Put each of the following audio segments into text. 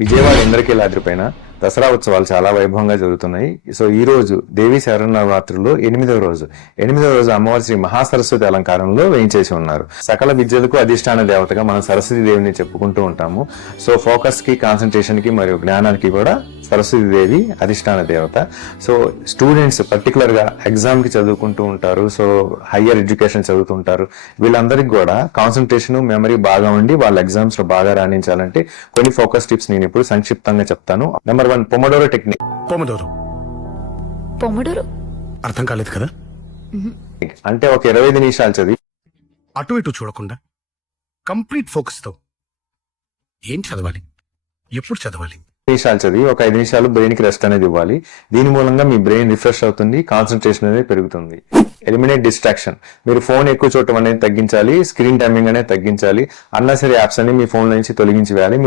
విజయవాడ ఇంద్రకీలాద్రి పైన దసరా ఉత్సవాలు చాలా వైభవంగా జరుగుతున్నాయి. సో ఈ రోజు దేవి శరన్నవరాత్రుల్లో 8వ రోజు అమ్మవారి శ్రీ మహాసరస్వతి అలంకారంలో వేయించేసి ఉన్నారు. సకల విద్యలకు అధిష్టాన దేవతగా మనం సరస్వతి దేవిని చెప్పుకుంటూ ఉంటాము. సో ఫోకస్ కి, కాన్సన్ట్రేషన్ కి మరియు జ్ఞానానికి కూడా సరస్వతి దేవి అధిష్టాన దేవత. సో స్టూడెంట్స్ పర్టికులర్ గా ఎగ్జామ్ కి చదువుకుంటూ ఉంటారు, సో హయ్యర్ ఎడ్యుకేషన్ చదువుతుంటారు. వీళ్ళందరికీ కూడా కాన్సన్ట్రేషన్, మెమరీ బాగా ఉండి వాళ్ళ ఎగ్జామ్స్ లో బాగా రాణించాలంటే కొన్ని ఫోకస్ టిప్స్ నేను ఇప్పుడు సంక్షిప్తంగా చెప్తాను. Number 1, pomodoro technique. పొమోడోరో అర్థం కాలేదు కదా? అంటే ఒక 25 నిమిషాలు చదివి అటు ఇటు చూడకుండా కంప్లీట్ ఫోకస్ తో ఏం చదవాలి, ఎప్పుడు చదవాలి, ఒక 5 నిమిషాలు బ్రెయిన్ కి రెస్ట్ అనేది ఇవ్వాలి. దీని మూలంగా మీ బ్రెయిన్ రిఫ్రెష్ అవుతుంది, కాన్సన్ట్రేషన్ అనేది పెరుగుతుంది. Eliminate distraction. మీరు ఫోన్ ఎక్కువ చూడటం అనేది తగ్గించాలి, స్క్రీన్ టైమింగ్ అనేది తగ్గించాలి. అన్నెసరీ యాప్స్ అన్ని మీ ఫోన్ నుంచి తొలగించి వేయాలి.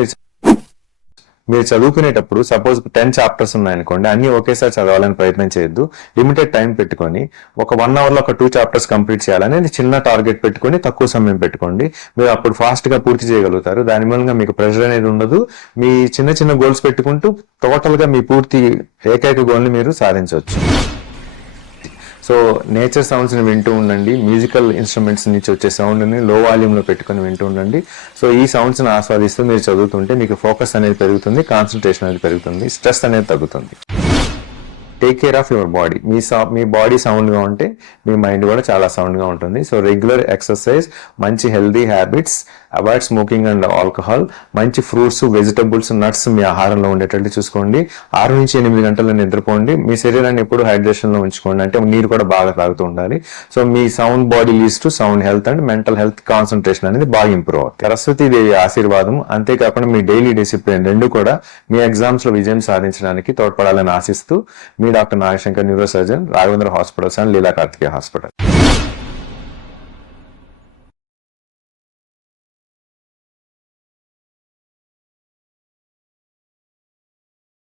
మీరు చదువుకునేటప్పుడు సపోజ్ 10 చాప్టర్స్ ఉన్నాయనుకోండి, అన్ని ఒకేసారి చదవాలని ప్రయత్నం చేయొద్దు. లిమిటెడ్ టైం పెట్టుకొని ఒక 1 అవర్ లో ఒక 2 చాప్టర్స్ కంప్లీట్ చేయాలని చిన్న టార్గెట్ పెట్టుకొని తక్కువ సమయం పెట్టుకోండి. మీరు అప్పుడు ఫాస్ట్ గా పూర్తి చేయగలుగుతారు. దాని మూలంగా మీకు ప్రెషర్ అనేది ఉండదు. మీ చిన్న చిన్న గోల్స్ పెట్టుకుంటూ టోటల్ గా మీ పూర్తి ఏకైక గోల్ ని మీరు సాధించవచ్చు. సో నేచర్ సౌండ్స్ ని వింటూ ఉండండి. మ్యూజికల్ ఇన్స్ట్రుమెంట్స్ నుంచి వచ్చే సౌండ్ ని లో వాల్యూమ్ లో పెట్టుకుని వింటూ ఉండండి. సో ఈ సౌండ్స్ ని ఆస్వాదిస్తూ మీరు చదువుతుంటే మీకు ఫోకస్ అనేది పెరుగుతుంది, కాన్సన్ట్రేషన్ అనేది పెరుగుతుంది, స్ట్రెస్ అనేది తగ్గుతుంది. Take care of your body. Me body sound గా ఉంటే మీ మైండ్ కూడా చాలా సౌండ్ గా ఉంటుంది. సో రెగ్యులర్ ఎక్సర్సైజ్, మంచి healthy habits, avoid smoking and alcohol, మంచి ఫ్రూట్స్, వెజిటబుల్స్, నట్స్ మీ ఆహారంలో ఉండేటట్టు చూసుకోండి. 6 నుంచి 8 గంటలు నిద్రపోండి. మీ శరీరాన్ని ఎప్పుడు హైడ్రేషన్ లో ఉంచుకోండి, అంటే నీరు కూడా బాగా తాగుతూ ఉండాలి. So me sound body leads to sound health and mental health, concentration అనేది బాగా ఇంప్రూవ్ అవుతుంది. సరస్వతి దేవి ఆశీర్వాదం, అంతేకాకుండా మీ డైలీ డిసిప్లిన్ రెండు కూడా మీ ఎగ్జామ్స్ లో విజయం సాధించడానికి తోడ్పడాలని ఆశిస్తూ మీ doctor Nagashankar, neuro surgeon, Raghavendra hospitals and Leela Karthikeya hospital.